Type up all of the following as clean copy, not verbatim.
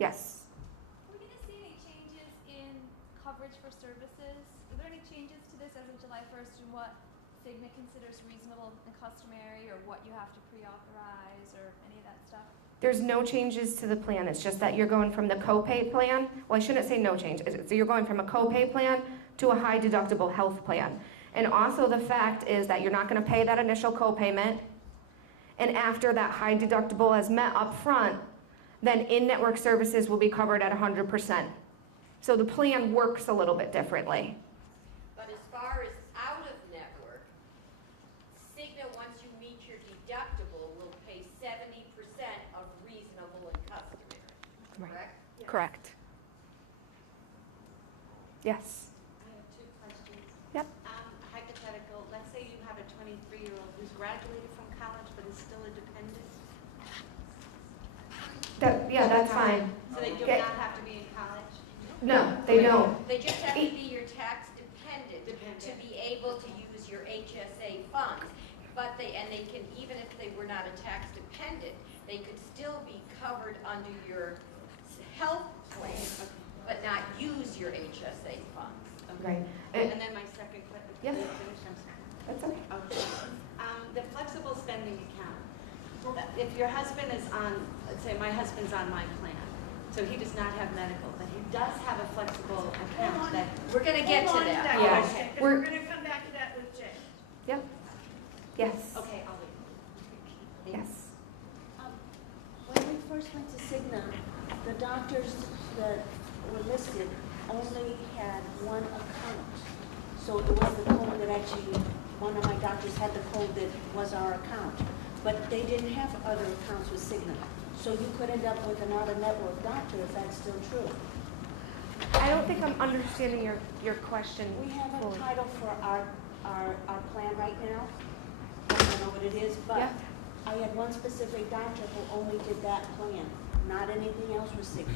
Yes. Are we going to see any changes in coverage for services? Are there any changes to this as of July 1st in what Cigna considers reasonable and customary, or what you have to pre-authorize, or any of that stuff? There's no changes to the plan. It's just that you're going from the copay plan. Well, I shouldn't say no change. So you're going from a copay plan to a high deductible health plan. And also the fact is that you're not going to pay that initial copayment. And after that high deductible is met up front, then in-network services will be covered at 100%. So the plan works a little bit differently. But as far as out of network, Cigna, once you meet your deductible, will pay 70% of reasonable and customary, correct? Yes. Correct. Yes. I have two questions. Yep. Hypothetical, let's say you have a 23-year-old who's graduated from college but is still a dependent. Yeah, that's fine. So they do Okay. not have to be in college? No, they don't. They just have to be your tax dependent to be able to use your HSA funds. But they can, even if they were not a tax dependent, they could still be covered under your health plan, but not use your HSA funds. Right. And then my second question. Yes. Can you finish? I'm sorry. That's okay. Okay. The flexible spending account. If your husband is on, let's say my husband's on my plan, so he does not have medical, but he does have a flexible account that. We're going to get to that. Yeah. Question, 'cause We're- we're going to come back to that with Jay. Yep. Yes. Okay, I'll wait. Yes. When we first went to Cigna, the doctors that were listed only had one account. So it was the code that actually, one of my doctors had the code that was our account. But they didn't have other accounts with Cigna. So you could end up with an out-of-network doctor if that's still true. I don't think I'm understanding your question. We have a fully. title for our plan right now. I don't know what it is, but Yeah. I had one specific doctor who only did that plan, not anything else with Cigna.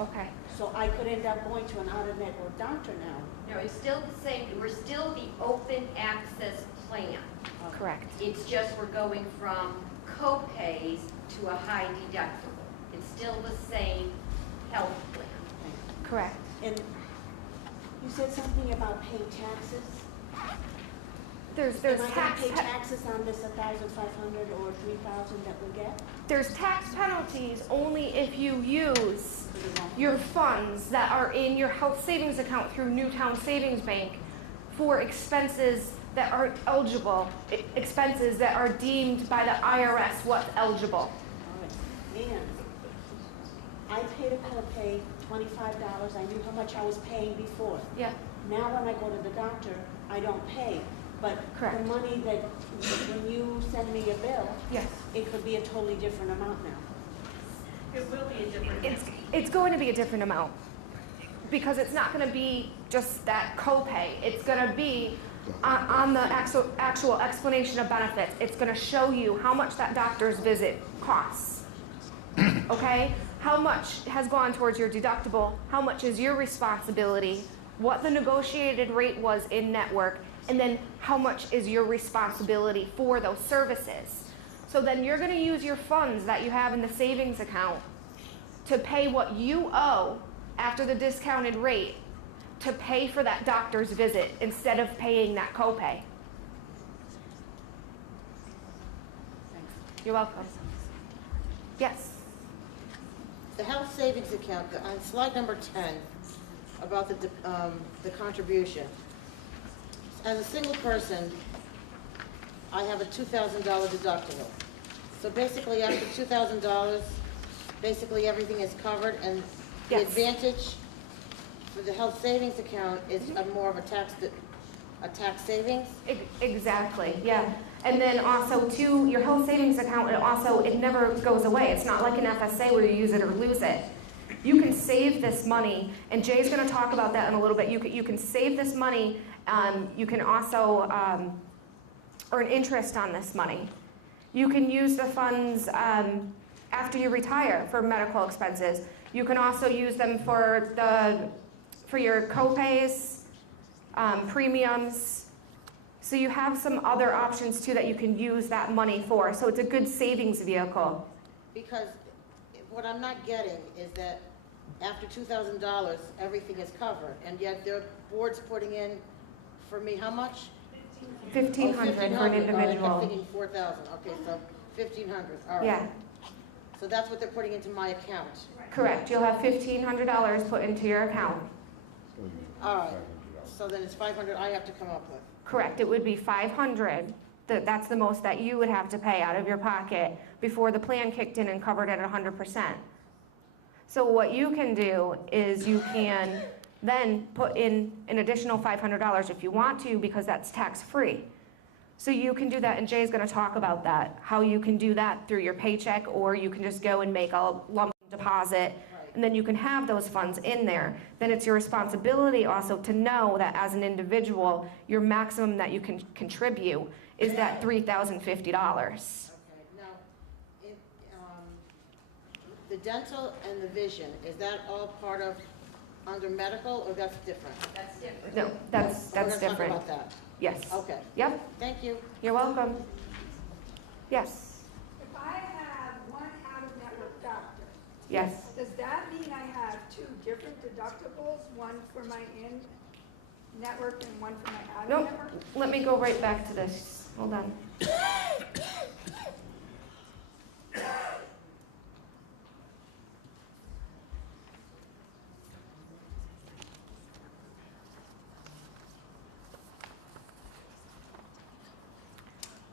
Okay. So I could end up going to an out-of-network doctor now. No, it's still the same. We're still the open access plan. Correct. It's just we're going from co-pays to a high deductible. It's still the same health plan. Correct. And you said something about paying taxes? There's Am I gonna tax pay taxes on this 1,500 or 3,000 that we get? there's tax penalties only if you use your funds that are in your health savings account through Newtown Savings Bank for expenses that aren't eligible, expenses that are deemed by the IRS what's eligible. All right. And I paid a copay, $25. I knew how much I was paying before. Yeah. Now when I go to the doctor, I don't pay. But Correct. the money that, when you send me a bill, Yes. it could be a totally different amount now. It will be a different. It's going to be a different amount because it's not going to be just that copay. It's going to be on the actual explanation of benefits. It's going to show you how much that doctor's visit costs. Okay? How much has gone towards your deductible? How much is your responsibility? What the negotiated rate was in network? And then how much is your responsibility for those services? So then you're going to use your funds that you have in the savings account to pay what you owe after the discounted rate to pay for that doctor's visit instead of paying that copay. You're welcome. Yes. The health savings account, on slide number 10, about the contribution. As a single person, I have a $2,000 deductible. So basically, after $2,000, basically everything is covered, and the Yes. advantage for the health savings account is more of a tax savings. Exactly, yeah. And then also too, your health savings account, it never goes away. It's not like an FSA where you use it or lose it. You can save this money, and Jay's going to talk about that in a little bit. You can save this money. You can also earn interest on this money. You can use the funds after you retire for medical expenses. You can also use them for your co-pays, premiums. So you have some other options too that you can use that money for. So it's a good savings vehicle. Because what I'm not getting is that after $2,000, everything is covered, and yet their board's putting in for me, how much? 1,500 for an All right, I'm individual. thinking 4,000, okay, so 1,500, all right. Yeah, So that's what they're putting into my account. correct. You'll have $1,500 put into your account. All right, so then it's 500 I have to come up with. Correct, it would be 500. That's the most that you would have to pay out of your pocket before the plan kicked in and covered it at 100%. So what you can do is you can then put in an additional $500 if you want to, because that's tax-free. So you can do that, and Jay's gonna talk about that, how you can do that through your paycheck, or you can just go and make a lump deposit, and then you can have those funds in there. Then it's your responsibility also to know that as an individual, your maximum that you can contribute is that $3,050. Okay, now, the dental and the vision, is that all part of, under medical, or that's different? That's different. No, that's We're gonna talk different. about that. Yes. Okay, Yep, thank you. you're welcome. Yes, If I have one out-of-network doctor, yes. does that mean I have two different deductibles, one for my in-network and one for my Nope, out-of-network? let me go right back to this. Hold on.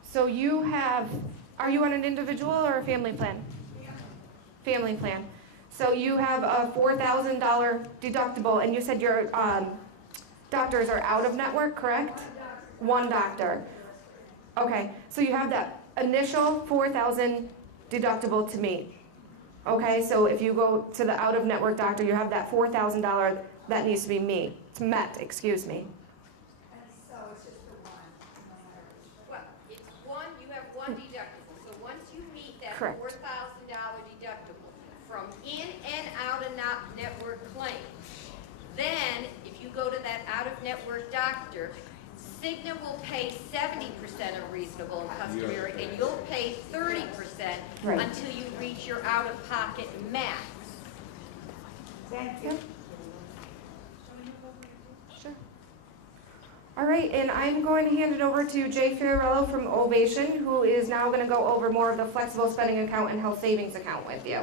So you have, are you on an individual or a family plan? Family plan. So you have a $4,000 deductible, and you said your doctors are out of network, correct? One doctor. Okay, so you have that initial $4,000 deductible to meet. Okay, so if you go to the out-of-network doctor, you have that $4,000 that needs to be met, excuse me. And so it's just the one, no matter which. Well, it's one, you have one deductible, so once you meet that Correct. $4,000 deductible from in and out of network claims, then if you go to that out-of-network doctor, Cigna will pay 70% of reasonable and customary, and you'll pay 30% Right. until you reach your out-of-pocket max. Thank you. Sure. All right, and I'm going to hand it over to Jay Fiorello from Ovation, who is now going to go over more of the flexible spending account and health savings account with you.